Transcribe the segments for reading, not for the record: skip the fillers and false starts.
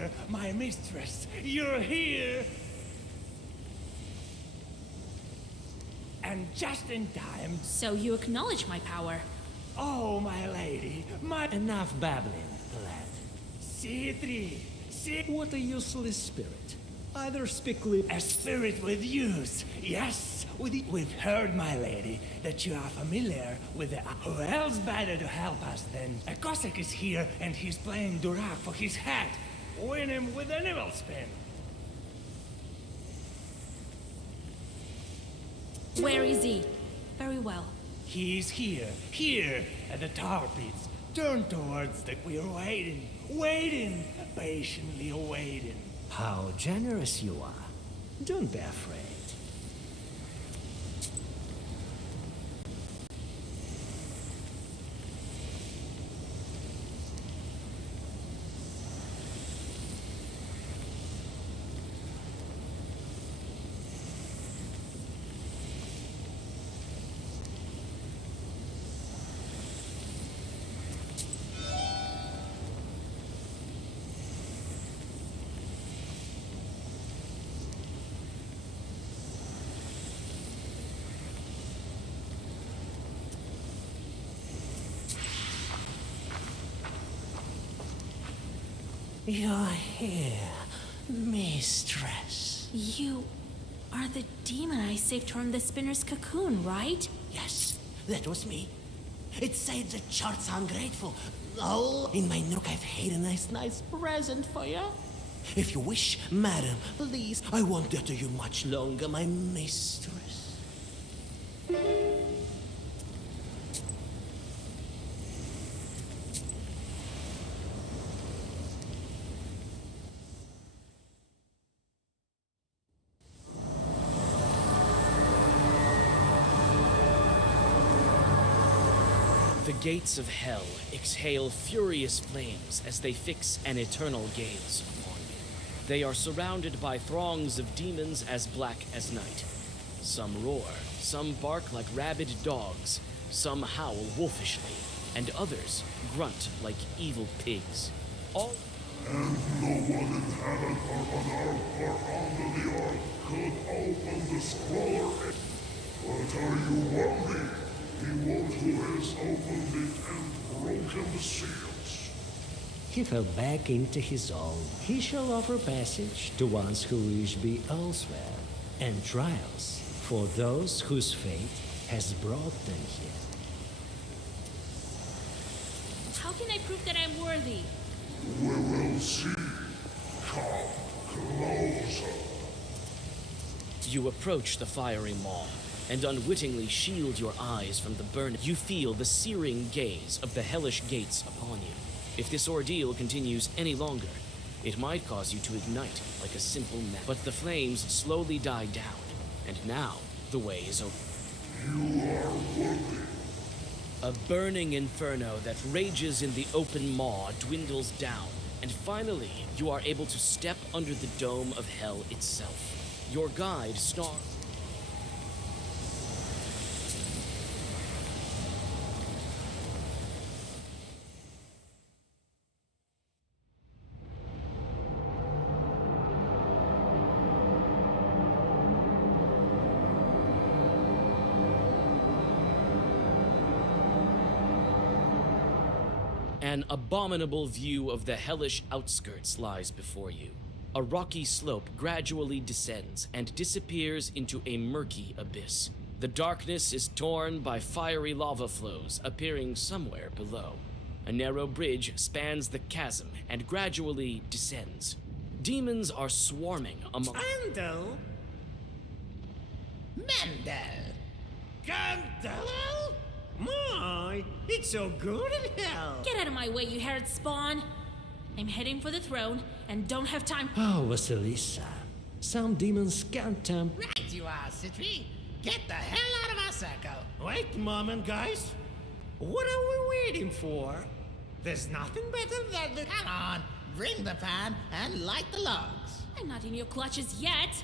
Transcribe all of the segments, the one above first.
here, my mistress. You're here. And just in time. So you acknowledge my power. Oh, my lady, my... Enough babbling, lad. C3. What a useless spirit. Either speak lip... A spirit with use. Yes, we've heard, my lady, that you are familiar with the... Who else better to help us than... A Cossack is here, and he's playing Durak for his hat. Win him with an evil spin. Where is he? Very well. He's here, at the tar pits. Turn towards the... We're waiting, patiently waiting. How generous you are. Don't be afraid. You're here, mistress. You are the demon I saved from the spinner's cocoon, right? Yes, that was me. It said the charts ungrateful. Oh, in my nook I've hid a nice present for you. If you wish, madam, please, I won't deter you much longer, my mistress. The gates of hell exhale furious flames as they fix an eternal gaze upon you. They are surrounded by throngs of demons as black as night. Some roar, some bark like rabid dogs, some howl wolfishly, and others grunt like evil pigs. All And no one in heaven or on earth or under the earth could open the scroller. But are you worthy? He won't who has opened it and broken the seals. He fell back into his own. He shall offer passage to ones who wish be elsewhere, and trials for those whose fate has brought them here. How can I prove that I'm worthy? We will see. Come closer. You approach the fiery maw and unwittingly shield your eyes from the burn. You feel the searing gaze of the hellish gates upon you. If this ordeal continues any longer, it might cause you to ignite like a simple match. But the flames slowly die down, and now the way is open. You are worthy. A burning inferno that rages in the open maw dwindles down, and finally you are able to step under the dome of hell itself. Your guide snarls. An abominable view of the hellish outskirts lies before you. A rocky slope gradually descends and disappears into a murky abyss. The darkness is torn by fiery lava flows appearing somewhere below. A narrow bridge spans the chasm and gradually descends. Demons are swarming among... Andel? Mendel? Gandalf? My, it's so good in hell. Get out of my way, you haired spawn. I'm heading for the throne and don't have time. Oh, Vasilisa. Some demons can't tempt. Right you are, Citri. Get the hell out of our circle. Wait a moment, guys. What are we waiting for? There's nothing better than the... Come on, bring the pan and light the logs. I'm not in your clutches yet.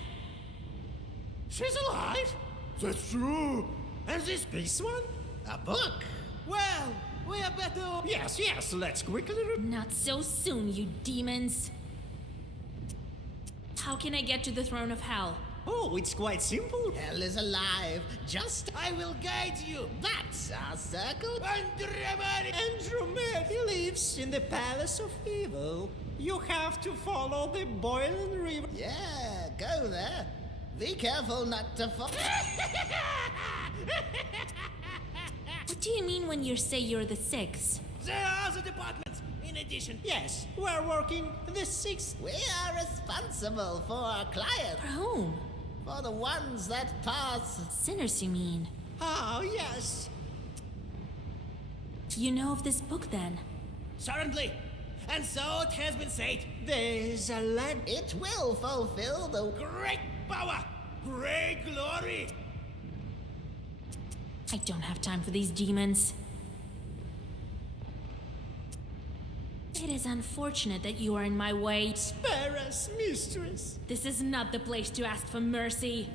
She's alive? That's true. And this one? A book. Well, we are better... Yes, let's quickly... Not so soon, you demons. How can I get to the throne of hell? Oh, it's quite simple. Hell is alive. Just I will guide you. That's our circle. Andromeda lives in the palace of evil. You have to follow the boiling river. Yeah, go there. Be careful not to fall. What do you mean when you say you're the sixth? There are other departments. In addition, yes, we're working the sixth. We are responsible for our clients, For whom? for the ones that pass. Sinners, you mean? Oh, yes. You know of this book then? Certainly. And so it has been said. There's a land. It will fulfill the Great power, great glory. I don't have time for these demons. It is unfortunate that you are in my way. Spare us, mistress. This is not the place to ask for mercy.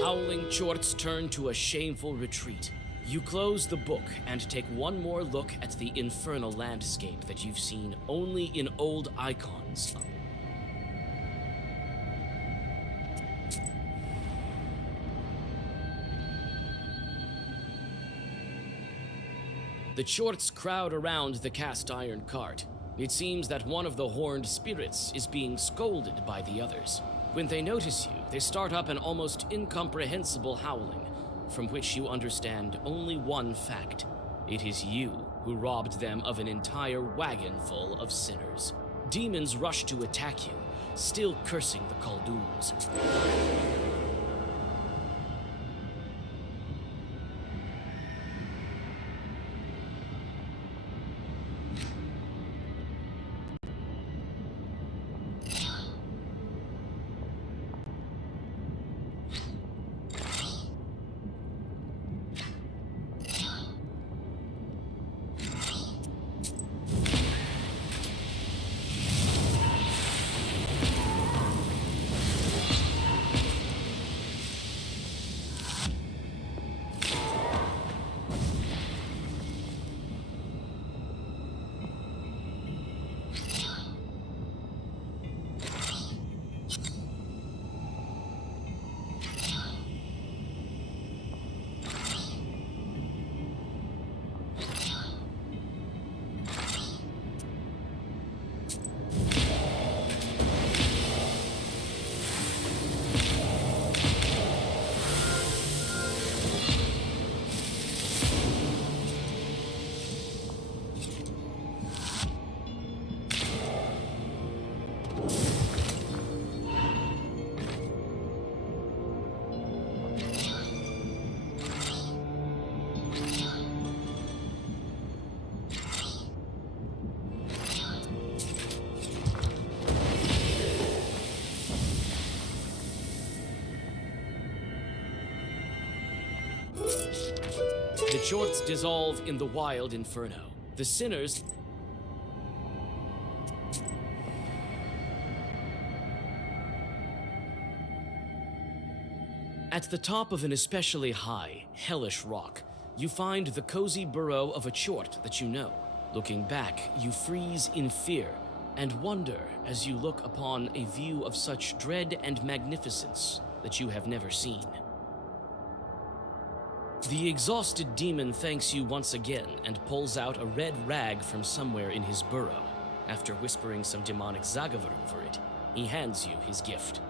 Howling Chorts turn to a shameful retreat. You close the book and take one more look at the infernal landscape that you've seen only in old icons. The Chorts crowd around the cast iron cart. It seems that one of the horned spirits is being scolded by the others. When they notice you, they start up an almost incomprehensible howling, from which you understand only one fact. It is you who robbed them of an entire wagon full of sinners. Demons rush to attack you, still cursing the Khaldun's. The Chorts dissolve in the wild inferno. The sinners... At the top of an especially high, hellish rock, you find the cozy burrow of a Chort that you know. Looking back, you freeze in fear and wonder as you look upon a view of such dread and magnificence that you have never seen. The exhausted demon thanks you once again and pulls out a red rag from somewhere in his burrow. After whispering some demonic zagavar over it, he hands you his gift.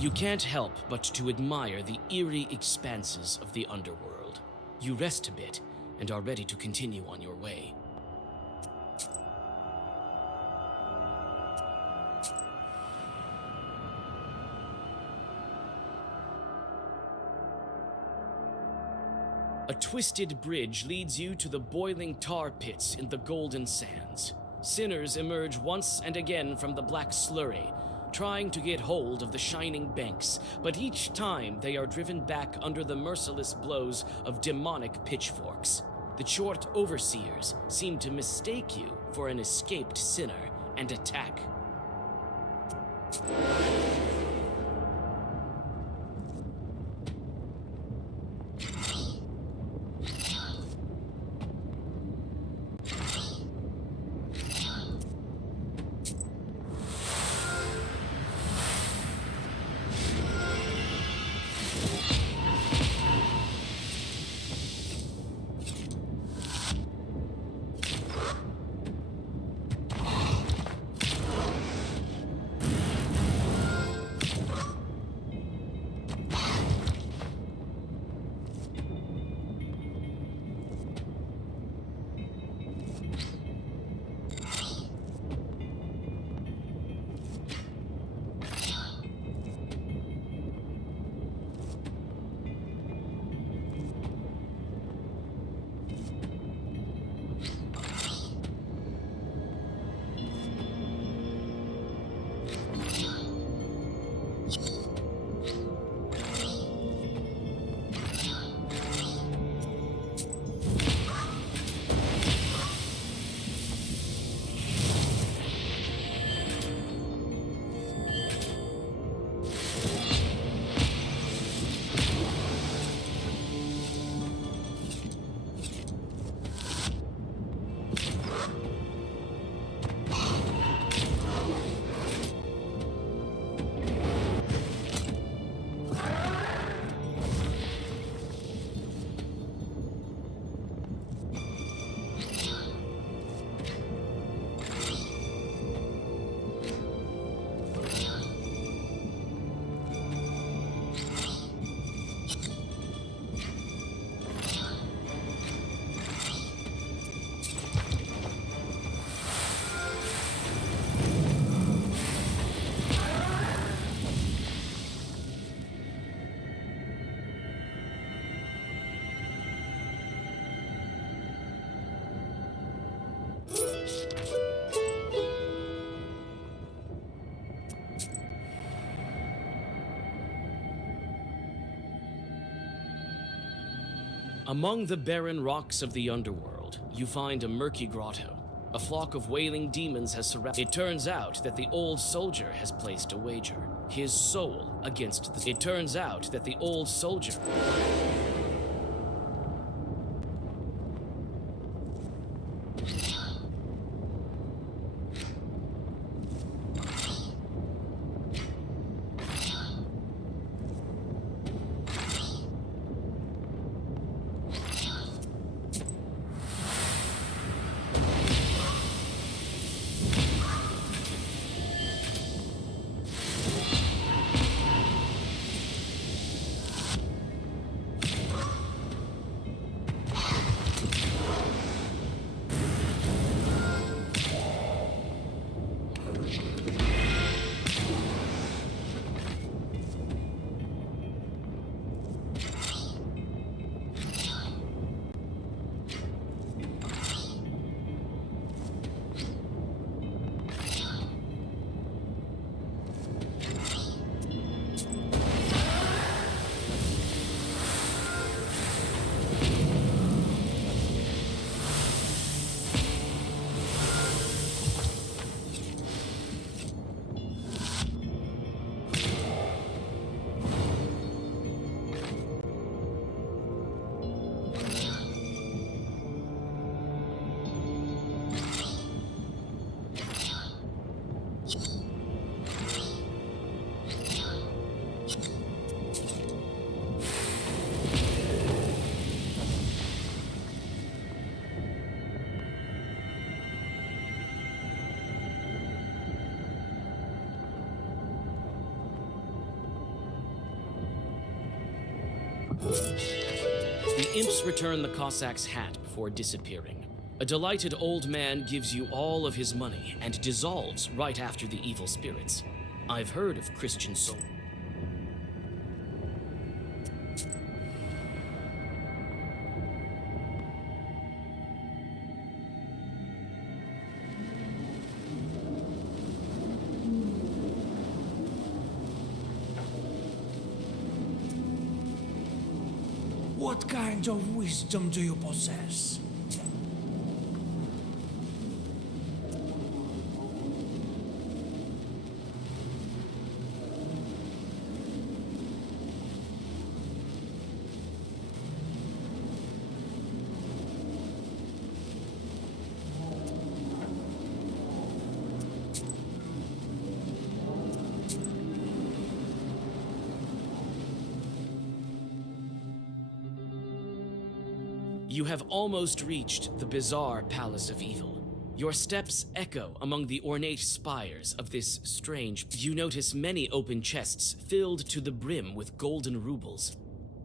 You can't help but to admire the eerie expanses of the underworld. You rest a bit and are ready to continue on your way. A twisted bridge leads you to the boiling tar pits in the Golden Sands. Sinners emerge once and again from the black slurry, trying to get hold of the shining banks, but each time they are driven back under the merciless blows of demonic pitchforks. The Chort overseers seem to mistake you for an escaped sinner and attack. Among the barren rocks of the underworld, you find a murky grotto. A flock of wailing demons has surrounded. It turns out that the old soldier has placed a wager. His soul against the. It turns out that the old soldier. The imps return the Cossack's hat before disappearing. A delighted old man gives you all of his money and dissolves right after the evil spirits. I've heard of Christian soul. What kind of wisdom do you possess? You have almost reached the bizarre Palace of Evil. Your steps echo among the ornate spires of this strange. You notice many open chests filled to the brim with golden rubles.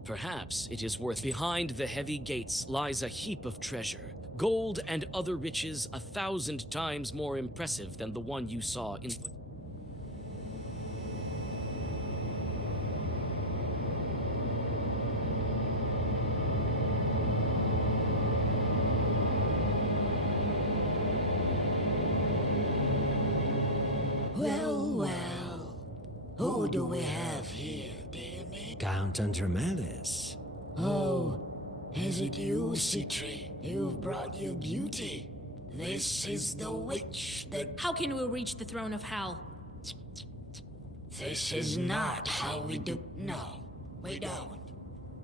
Perhaps it is worth. Behind the heavy gates lies a heap of treasure, gold and other riches 1,000 times more impressive than the one you saw in. Well, who do we have here, dear me? Count Andromedas. Oh, is it you, Citri? You've brought your beauty. This is the witch that... How can we reach the throne of Hell? This is not how we do... No, we don't.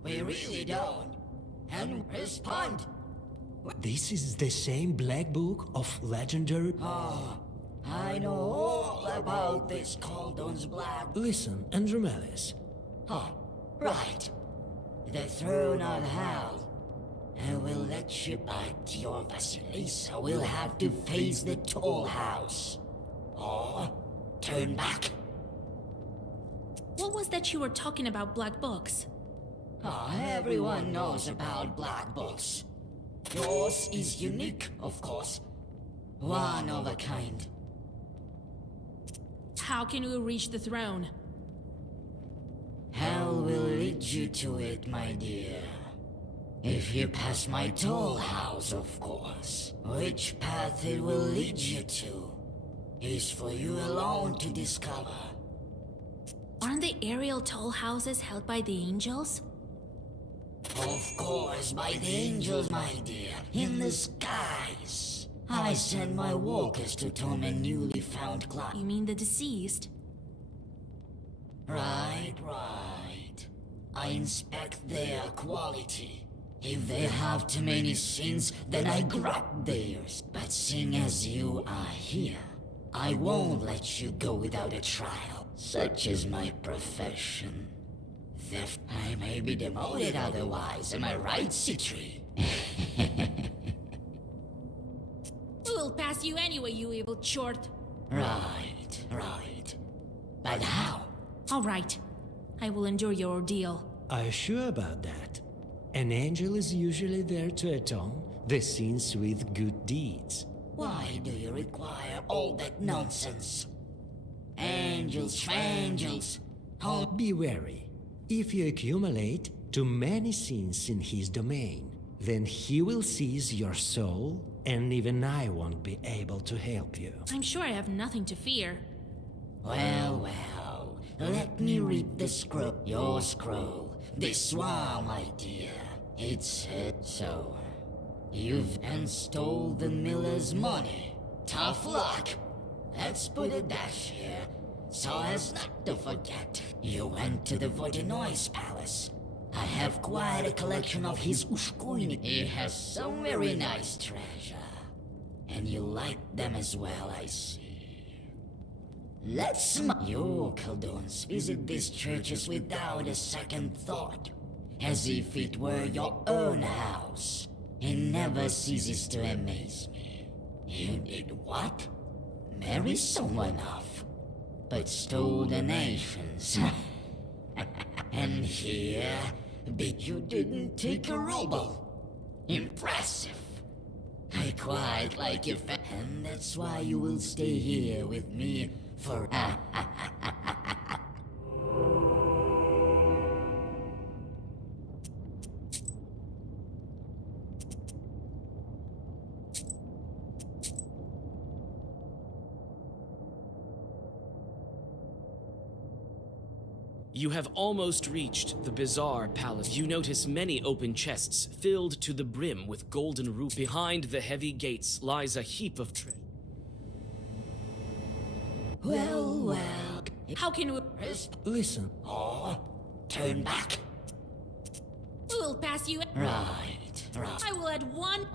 We really don't. And respond. This is the same black book of legendary... Oh, I know all about this Caldon's Black... Listen, Andromedas. Oh, right. The throne of Hell. And we'll let you back to your Vasilisa. We'll have to face the Toll House. Or turn back. What was that you were talking about, black books? Oh, everyone knows about black books. Yours is unique, of course. One of a kind. How can we reach the throne? Hell will lead you to it, my dear. If you pass my toll house, of course. Which path it will lead you to is for you alone to discover. Aren't the aerial toll houses held by the angels? Of course, by the angels, my dear, in the skies. I send my walkers to torment newly found clients. You mean the deceased? Right. I inspect their quality. If they have too many sins, then I grab theirs. But seeing as you are here, I won't let you go without a trial. Such is my profession. Theft, I may be demoted otherwise, am I right, Citri? We will pass you anyway, you evil chort. Right. But how? All right. I will endure your ordeal. Are you sure about that? An angel is usually there to atone the sins with good deeds. Why do you require all that nonsense? Angels. Oh, Be wary. If you accumulate too many sins in his domain, then he will seize your soul, and even I won't be able to help you. I'm sure I have nothing to fear. well. Let me read the scroll. Your scroll. This one, my dear. It said so. You've and stole the miller's money. Tough luck. Let's put a dash here, so as not to forget. You went to the Vodenoise Palace. I have quite a collection of his ushkuini. He has some very nice treasure. And you like them as well, I see. You Caldons visit these churches without a second thought, as if it were your own house. It never ceases to amaze me. You did what? Marry someone off, but stole the nations. And here, but you didn't take a ruble. Impressive. I quite like your and that's why you will stay here with me for You have almost reached the bizarre palace. You notice many open chests filled to the brim with golden rupees. Behind the heavy gates lies a heap of treasure. Well. How can we... Listen, Turn back. We will pass you... Right. I will add one...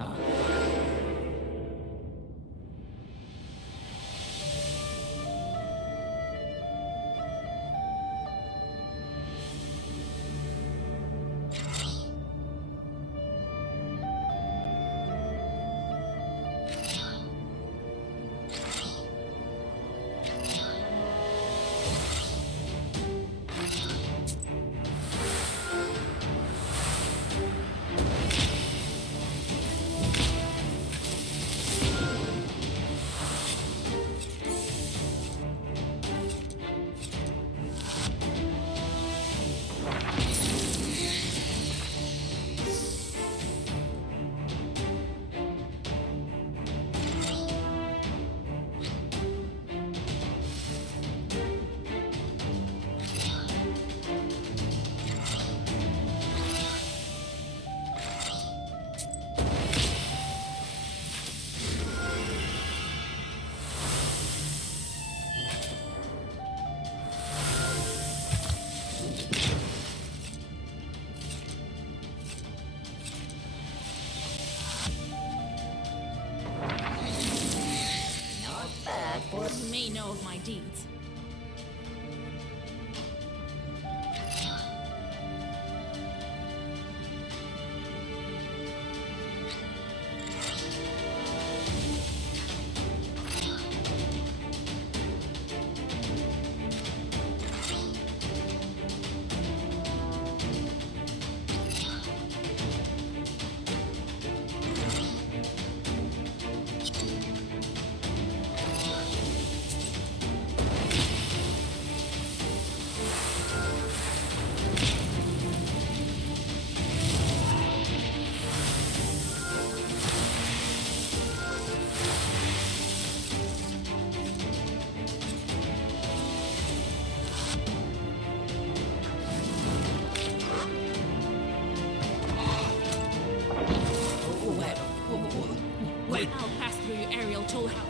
You may know of my deeds. my... I'll pass through your aerial toll house.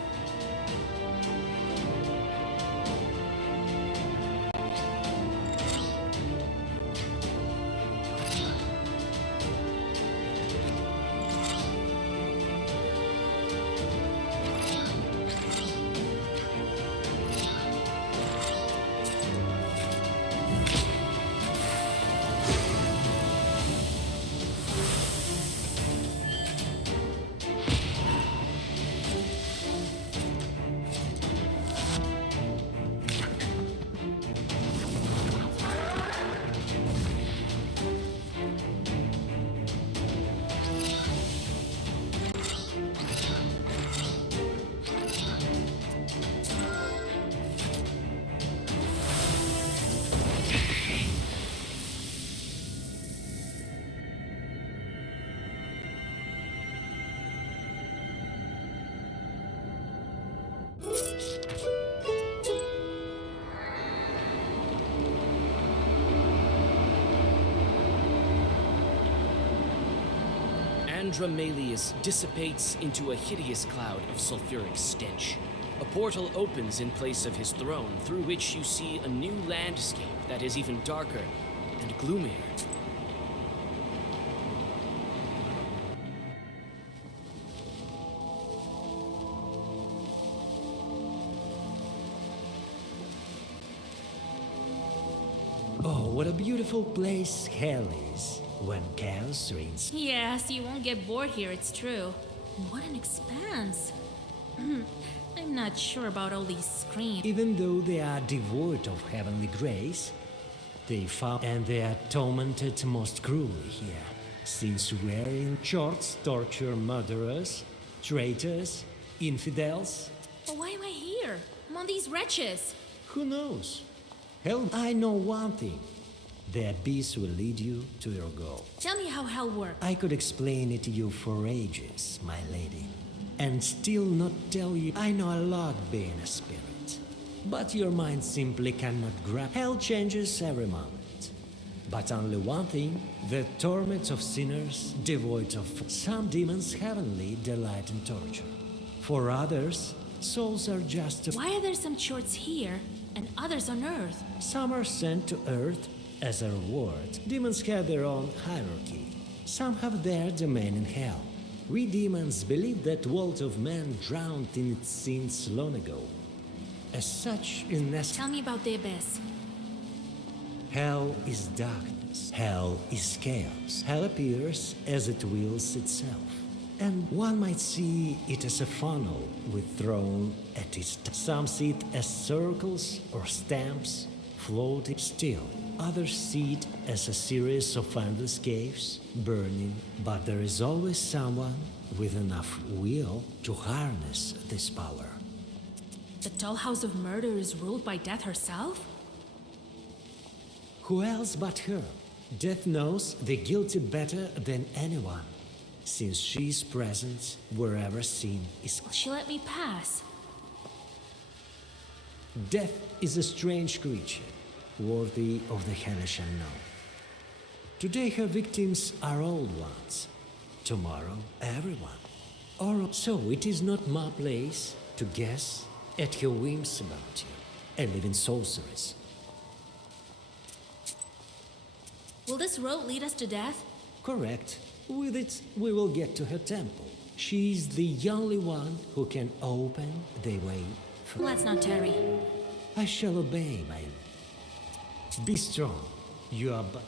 Andromalius dissipates into a hideous cloud of sulfuric stench. A portal opens in place of his throne, through which you see a new landscape that is even darker and gloomier. Oh, what a beautiful place hell is when chaos reigns. Yes, you won't get bored here, it's true. What an expanse. I'm not sure about all these screens. Even though they are devoid of heavenly grace, they found and they are tormented most cruelly here, since wherein shorts torture murderers, traitors, infidels. But why am I here? Among these wretches. Who knows? Hell, I know one thing. The abyss will lead you to your goal. Tell me how hell works. I could explain it to you for ages, my lady, and still not tell you. I know a lot being a spirit, but your mind simply cannot grasp. Hell changes every moment, but only one thing: the torment of sinners devoid of. Some demons heavenly delight in torture. For others, souls are just. Why are there some shorts here and others on Earth? Some are sent to Earth as a reward. Demons have their own hierarchy. Some have their domain in hell. We demons believe that world of man drowned in its sins long ago. As such, Tell me about the abyss. hell is darkness. Hell is chaos. Hell appears as it wills itself. And one might see it as a funnel with throne at its top. Some see it as circles or stamps floating still. Others see it as a series of endless caves, burning, but there is always someone with enough will to harness this power. The tall house of murder is ruled by Death herself? Who else but her? Death knows the guilty better than anyone, since she is present wherever sin is. Will she let me pass? Death is a strange creature, worthy of the hellish unknown. Today her victims are old ones, tomorrow everyone. Or so it is not my place to guess at her whims about you and live in sorceries. Will this road lead us to death? Correct. With it, we will get to her temple. She is the only one who can open the way. Let's not tarry. I shall obey, my. Be strong. You are but.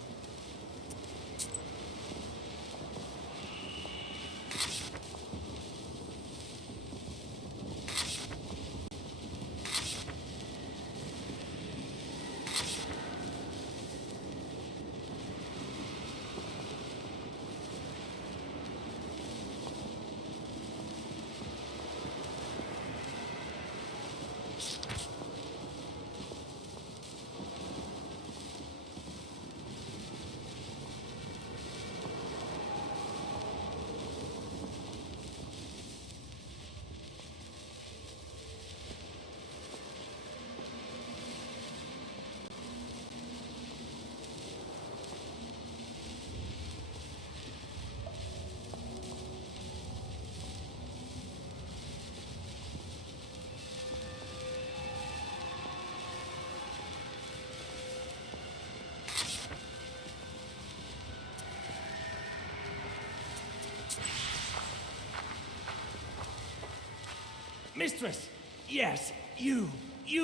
Mistress! Yes, you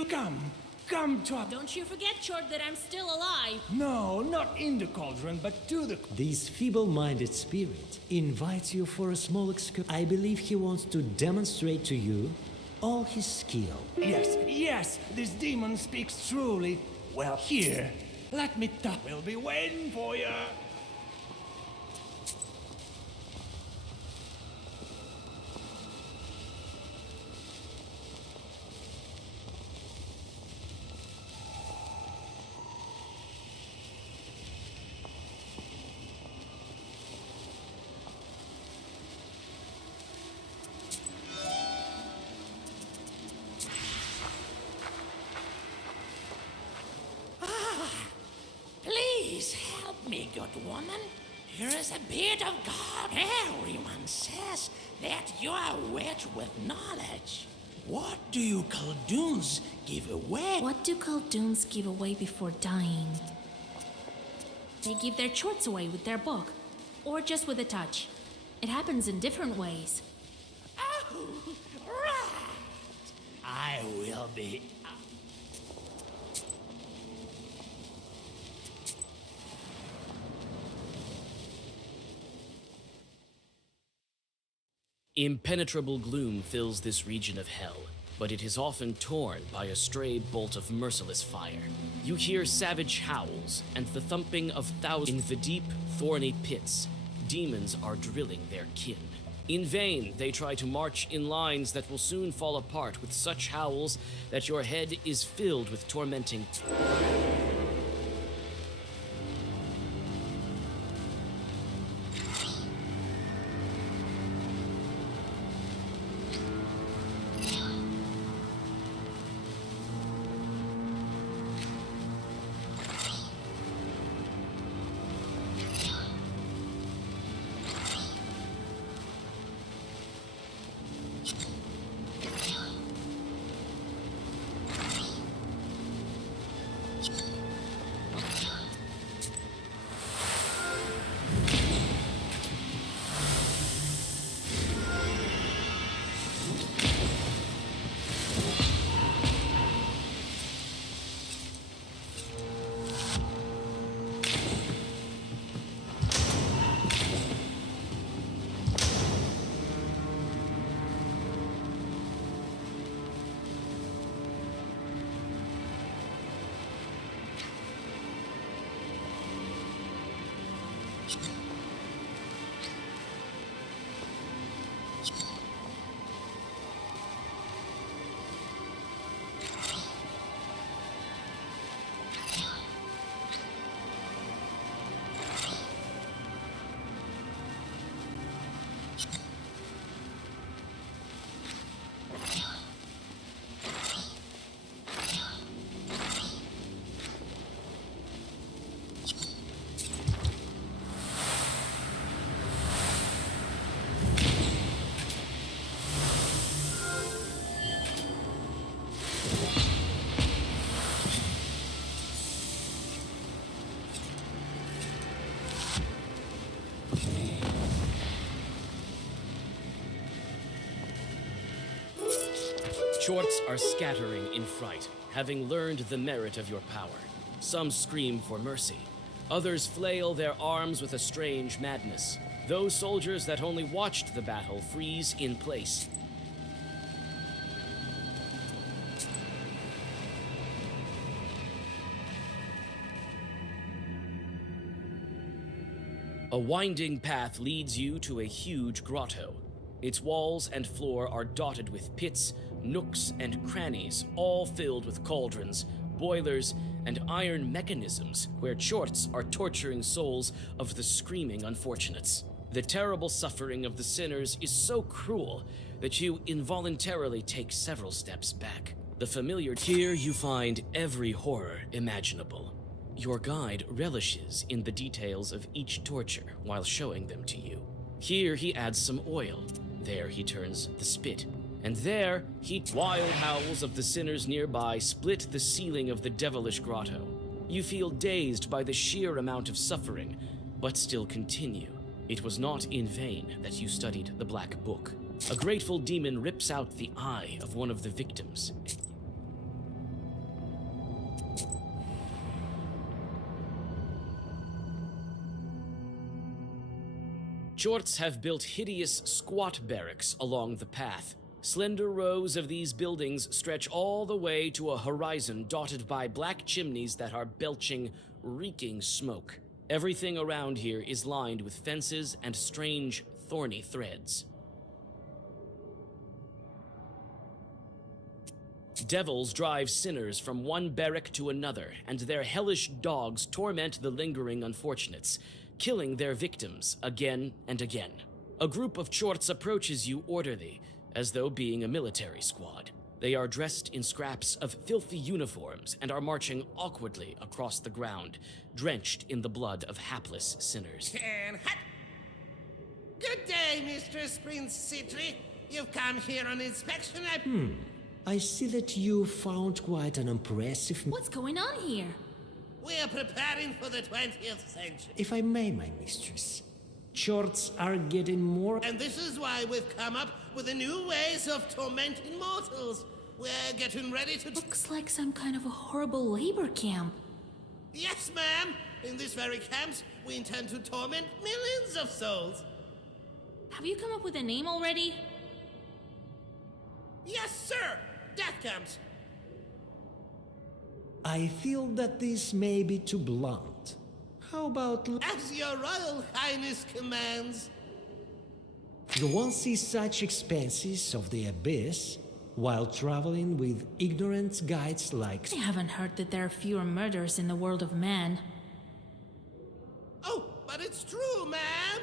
come. Come to our... Don't you forget, Chort, that I'm still alive. No, not in the cauldron, but to the... This feeble-minded spirit invites you for a small excursion. I believe he wants to demonstrate to you all his skill. Yes, this demon speaks truly. Well, here, let me talk. We'll be waiting for you. Please help me, good woman. Here is a bit of God. Everyone says that you are rich with knowledge. What do you Khaldoons give away? What do Khaldoons give away before dying? They give their Chorts away with their book, or just with a touch. It happens in different ways. Oh, right. I will be... Impenetrable gloom fills this region of hell, but it is often torn by a stray bolt of merciless fire. You hear savage howls and the thumping of thousands. In the deep, thorny pits, demons are drilling their kin. In vain, they try to march in lines that will soon fall apart with such howls that your head is filled with tormenting... Chorts are scattering in fright, having learned the merit of your power. Some scream for mercy. Others flail their arms with a strange madness. Those soldiers that only watched the battle freeze in place. A winding path leads you to a huge grotto. Its walls and floor are dotted with pits, nooks, and crannies, all filled with cauldrons, boilers, and iron mechanisms where Chorts are torturing souls of the screaming unfortunates. The terrible suffering of the sinners is so cruel that you involuntarily take several steps back. The familiar here you find every horror imaginable. Your guide relishes in the details of each torture while showing them to you. Here he adds some oil. There he turns the spit. And there, wild howls of the sinners nearby split the ceiling of the devilish grotto. You feel dazed by the sheer amount of suffering, but still continue. It was not in vain that you studied the Black Book. A grateful demon rips out the eye of one of the victims. Chorts have built hideous squat barracks along the path. Slender rows of these buildings stretch all the way to a horizon dotted by black chimneys that are belching, reeking smoke. Everything around here is lined with fences and strange, thorny threads. Devils drive sinners from one barrack to another, and their hellish dogs torment the lingering unfortunates, killing their victims again and again. A group of Chorts approaches you orderly, as though being a military squad. They are dressed in scraps of filthy uniforms and are marching awkwardly across the ground, drenched in the blood of hapless sinners. And hut! Good day, Mistress Prince Citri. You've come here on inspection, I see that you found quite an impressive... What's going on here? We are preparing for the 20th century. If I may, my mistress, Chorts are getting more... And this is why we've come up with the new ways of tormenting mortals. We're getting ready to... Looks like some kind of a horrible labor camp. Yes, ma'am. In this very camps, we intend to torment millions of souls. Have you come up with a name already? Yes, sir. Death camps. I feel that this may be too blunt. How about... As your Royal Highness commands. You won't see such expanses of the abyss while traveling with ignorant guides like... I haven't heard that there are fewer murders in the world of man. Oh, but it's true, ma'am.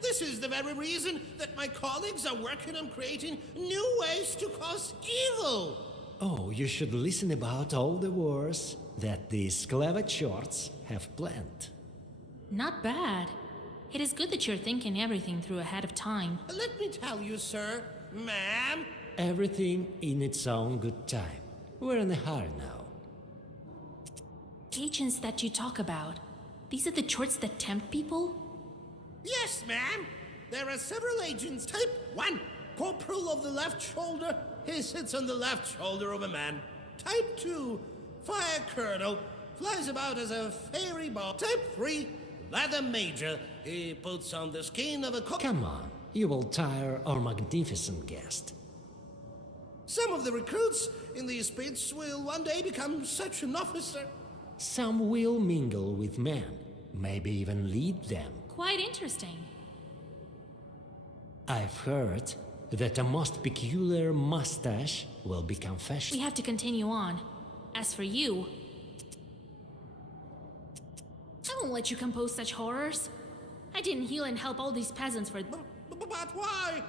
This is the very reason that my colleagues are working on creating new ways to cause evil. Oh, you should listen about all the wars that these clever Chorts have planned. Not bad. It is good that you're thinking everything through ahead of time. Let me tell you, sir, ma'am. Everything in its own good time. We're in a hurry now. Agents that you talk about, these are the Chorts that tempt people? Yes, ma'am. There are several agents. Type 1, corporal of the left shoulder. He sits on the left shoulder of a man. Type 2, fire colonel. Flies about as a fairy ball. Type 3, leather major. He puts on the skin of a Come on, you will tire our magnificent guest. Some of the recruits in these pits will one day become such an officer. Some will mingle with men, maybe even lead them. Quite interesting. I've heard that a most peculiar mustache will become fashion. We have to continue on. As for you, I won't let you compose such horrors. I didn't heal and help all these peasants for... But why?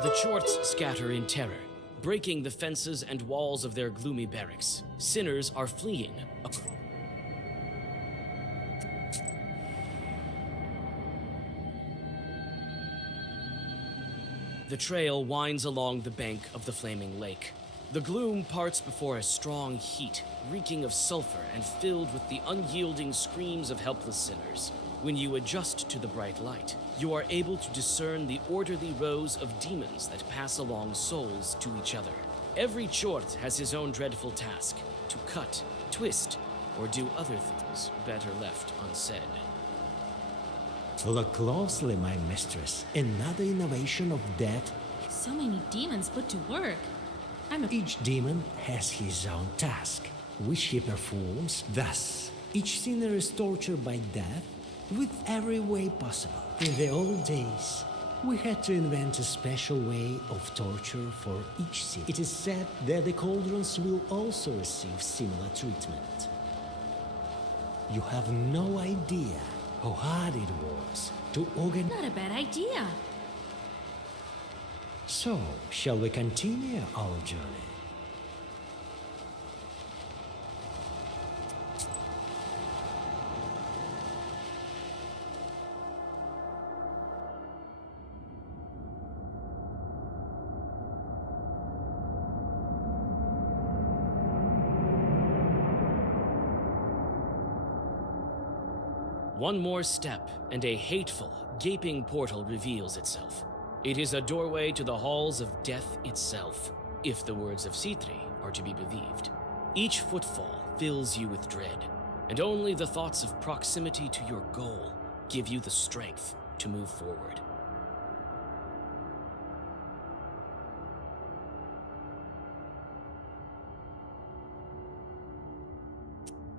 The Chorts scatter in terror, breaking the fences and walls of their gloomy barracks. Sinners are fleeing. The trail winds along the bank of the flaming lake. The gloom parts before a strong heat, reeking of sulfur and filled with the unyielding screams of helpless sinners. When you adjust to the bright light, you are able to discern the orderly rows of demons that pass along souls to each other. Every Chort has his own dreadful task, to cut, twist, or do other things better left unsaid. Look closely, my mistress. Another innovation of death. So many demons put to work. Each demon has his own task, which he performs. Thus, each sinner is tortured by death with every way possible. In the old days, we had to invent a special way of torture for each sin. It is said that the cauldrons will also receive similar treatment. You have no idea how hard it was to organize. Not a bad idea. So, shall we continue our journey? One more step, and a hateful, gaping portal reveals itself. It is a doorway to the halls of death itself, if the words of Citri are to be believed. Each footfall fills you with dread, and only the thoughts of proximity to your goal give you the strength to move forward.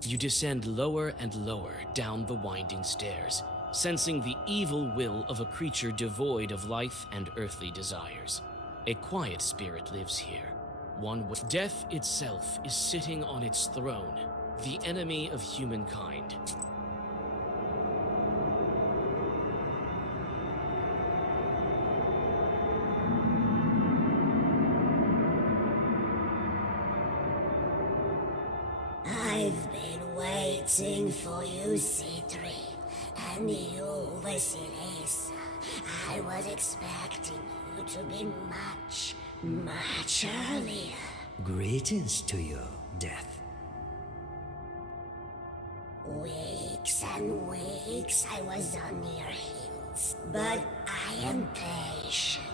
You descend lower and lower down the winding stairs, sensing the evil will of a creature devoid of life and earthly desires. A quiet spirit lives here, one with death itself is sitting on its throne, the enemy of humankind. I've been waiting for you, Citri, and you, Vasilisa. I was expecting you to be much, much earlier. Greetings to you, Death. Weeks and weeks I was on your heels, but I am patient.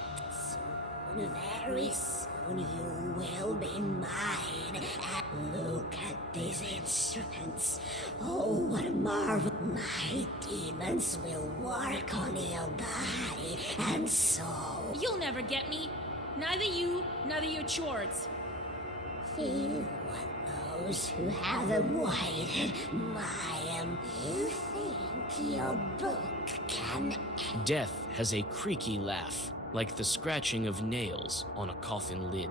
Soon, very soon, you will be mine. And look at these instruments. Oh, what a marvel. My demons will work on your body and soul. You'll never get me. Neither you, neither your Chorts. Few are those who have avoided my You think your book can... Death has a creaky laugh, like the scratching of nails on a coffin lid.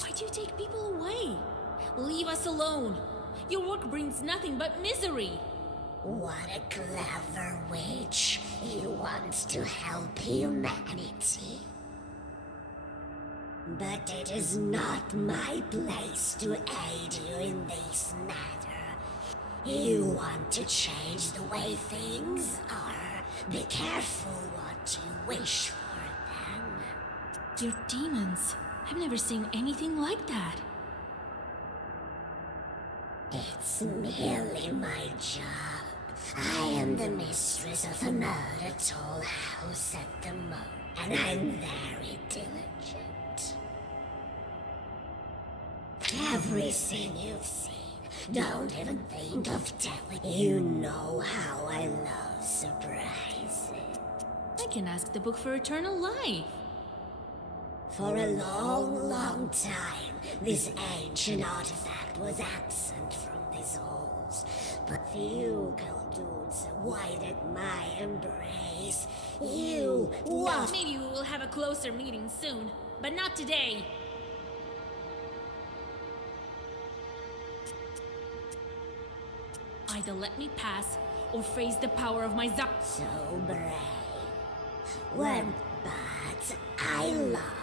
Why do you take people away? Leave us alone. Your work brings nothing but misery. What a clever witch. He wants to help humanity. But it is not my place to aid you in this matter. You want to change the way things are. Be careful what you wish for them. Your demons. I've never seen anything like that. It's merely my job. I am the mistress of another tall house at the moment, and I'm very diligent. Everything you've seen, don't even think of telling. You know how I love surprises. I can ask the book for eternal life. For a long, long time, this ancient artifact was absent from these halls. But few Khaldun's avoided my embrace. You was... Maybe we will have a closer meeting soon, but not today. Either let me pass, or face the power of my So brave. Went by that I love.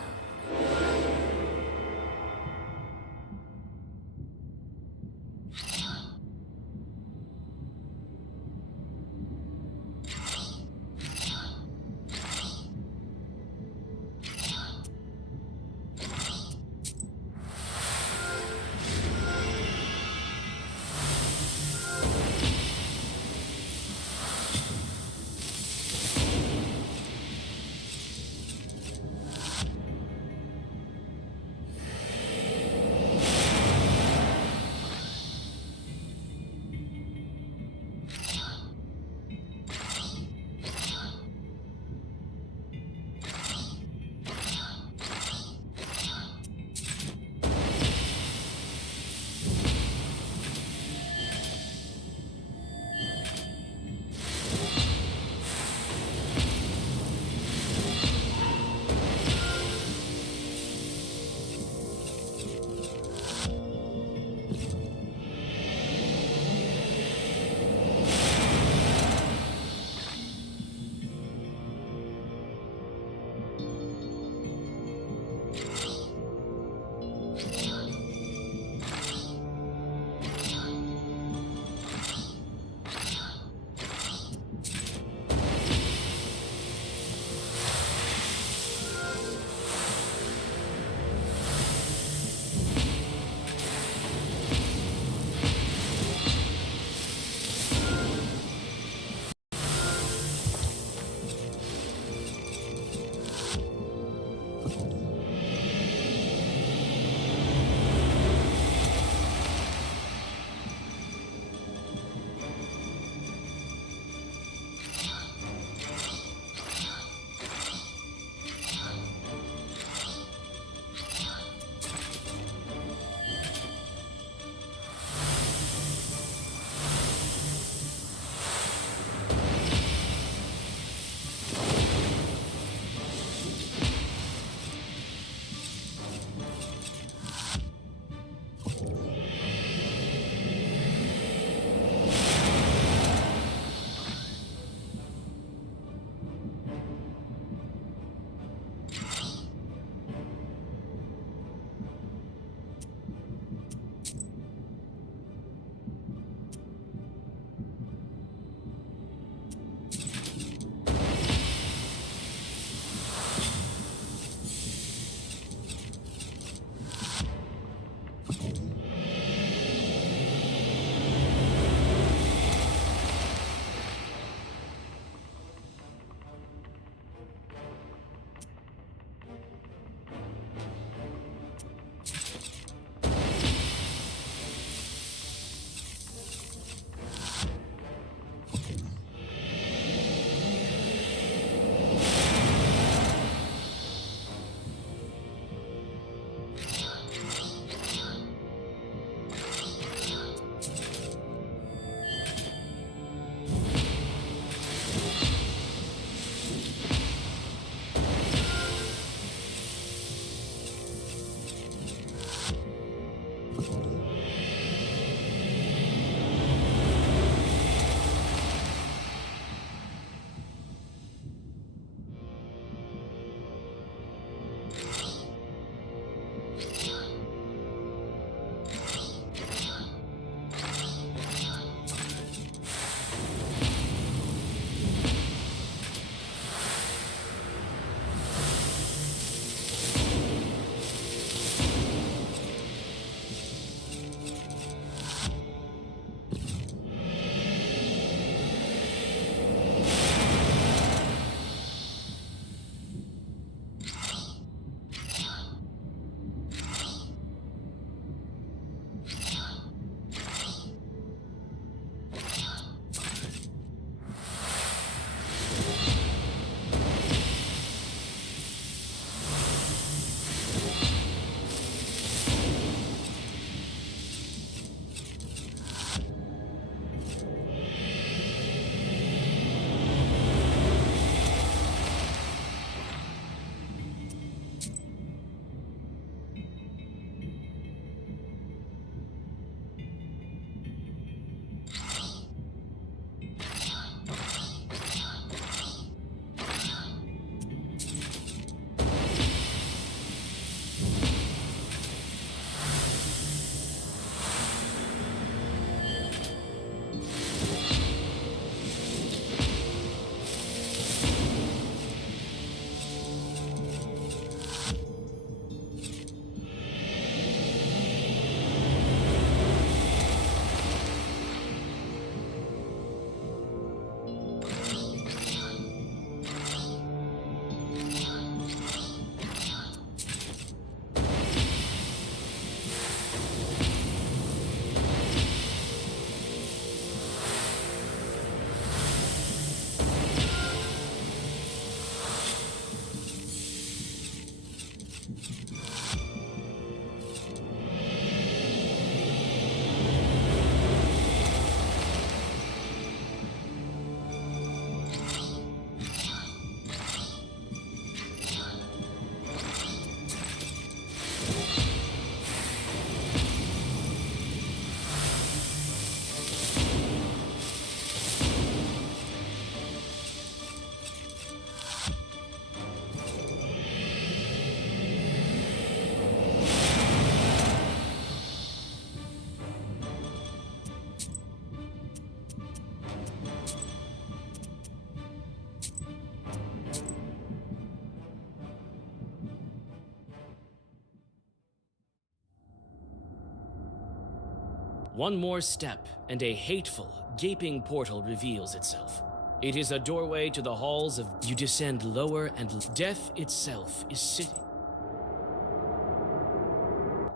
One more step, and a hateful, gaping portal reveals itself. It is a doorway to the halls of. You descend lower, and death itself is sitting.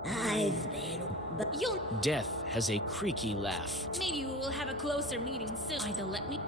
I've been. You'll. Death has a creaky laugh. Maybe we will have a closer meeting soon. Either let me.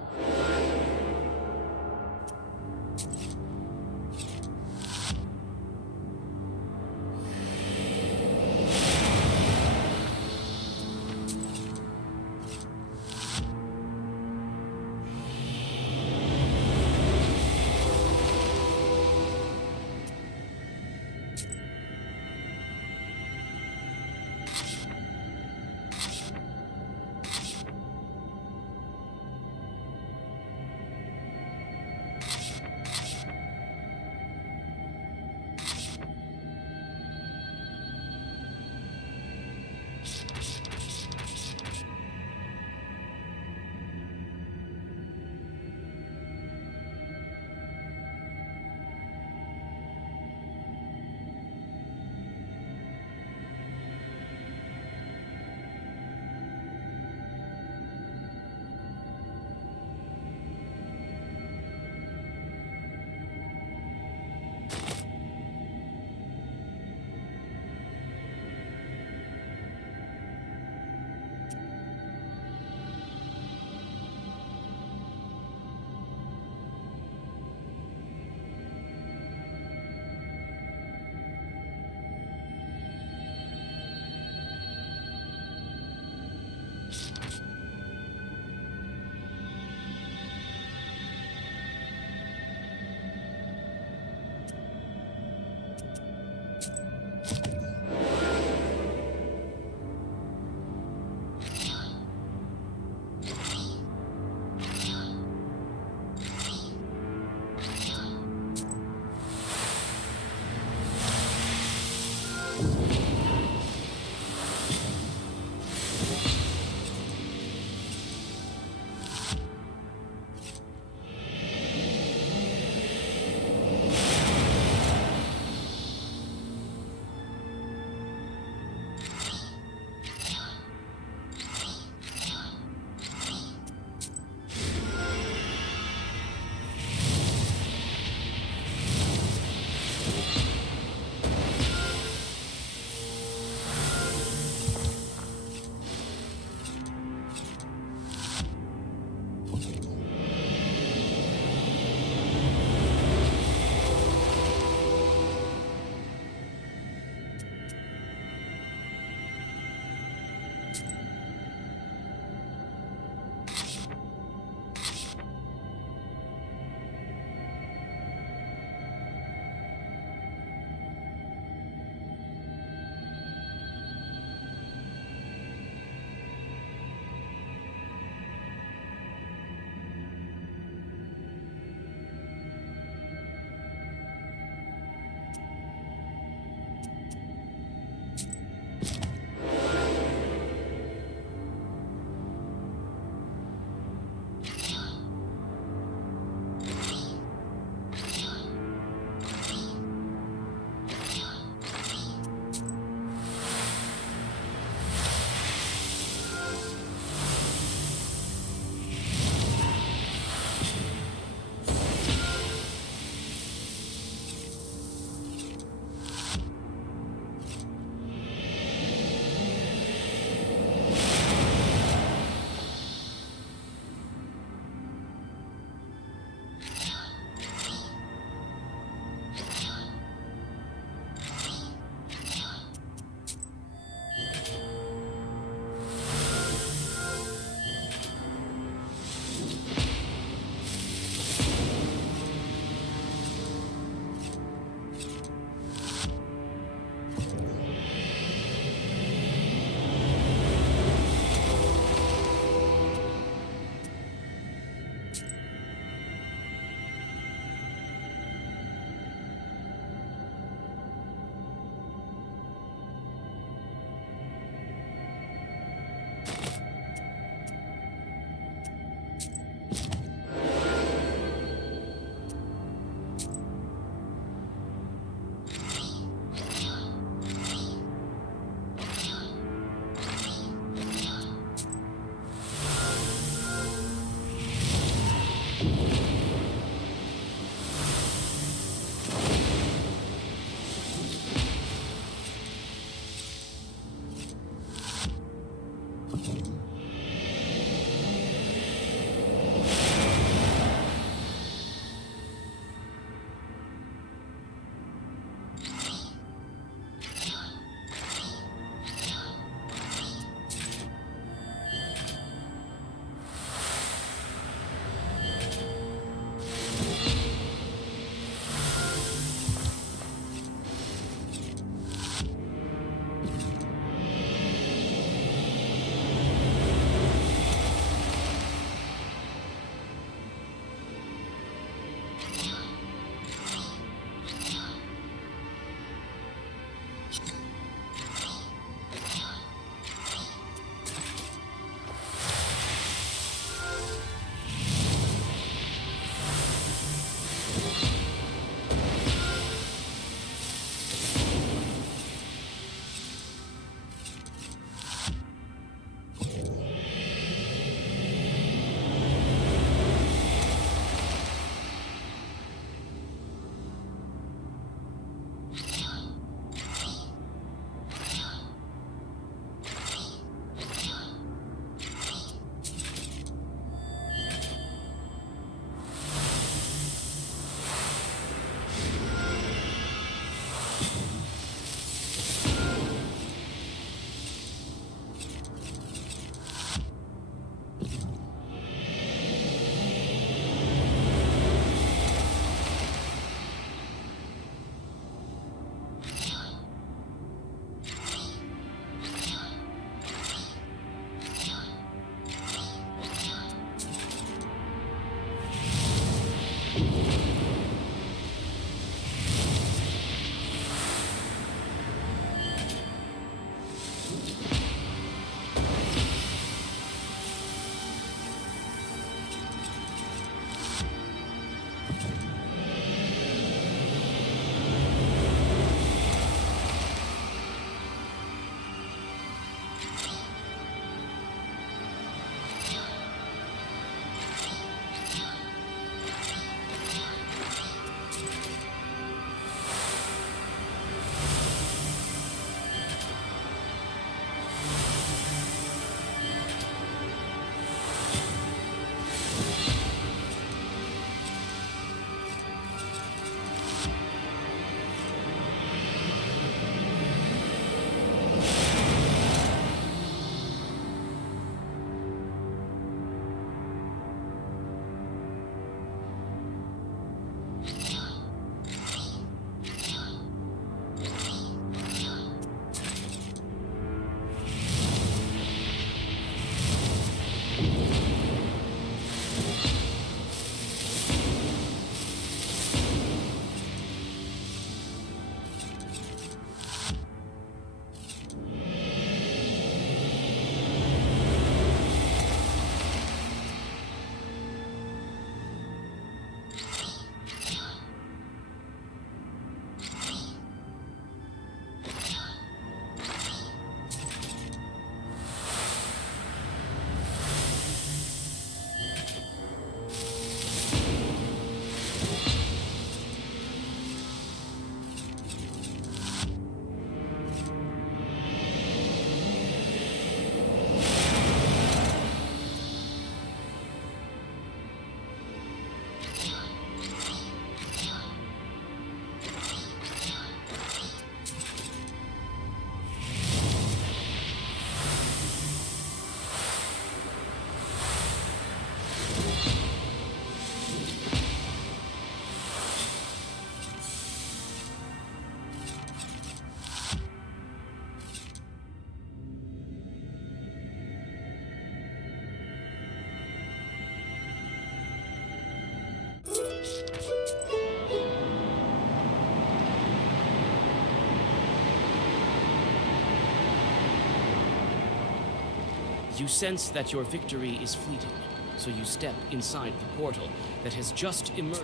You sense that your victory is fleeting, so you step inside the portal that has just emerged.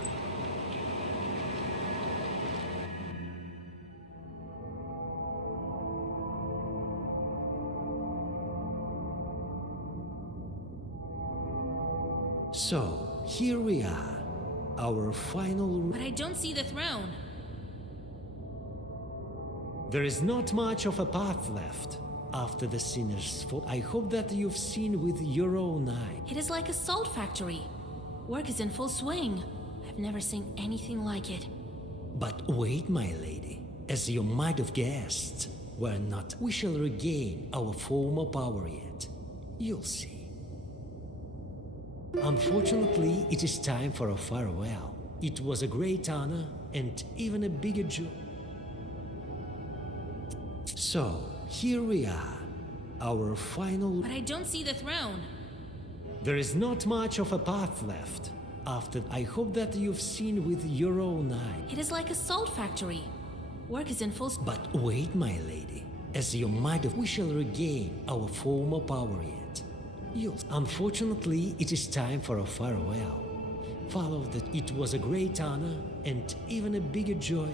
So, here we are, our final. But I don't see the throne. There is not much of a path left after the sinner's fall. I hope that you've seen with your own eye. It is like a salt factory. Work is in full swing. I've never seen anything like it. But wait, my lady, as you might have guessed, we shall regain our former power yet. You'll see. Unfortunately, it is time for a farewell. It was a great honor and even a bigger joy. So, here we are, our final. But I don't see the throne. There is not much of a path left after. I hope that you've seen with your own eye. It is like a salt factory. Work is in full swing. But wait, my lady, as you might have, we shall regain our former power yet. Unfortunately, it is time for a farewell. Follow that it was a great honor and even a bigger joy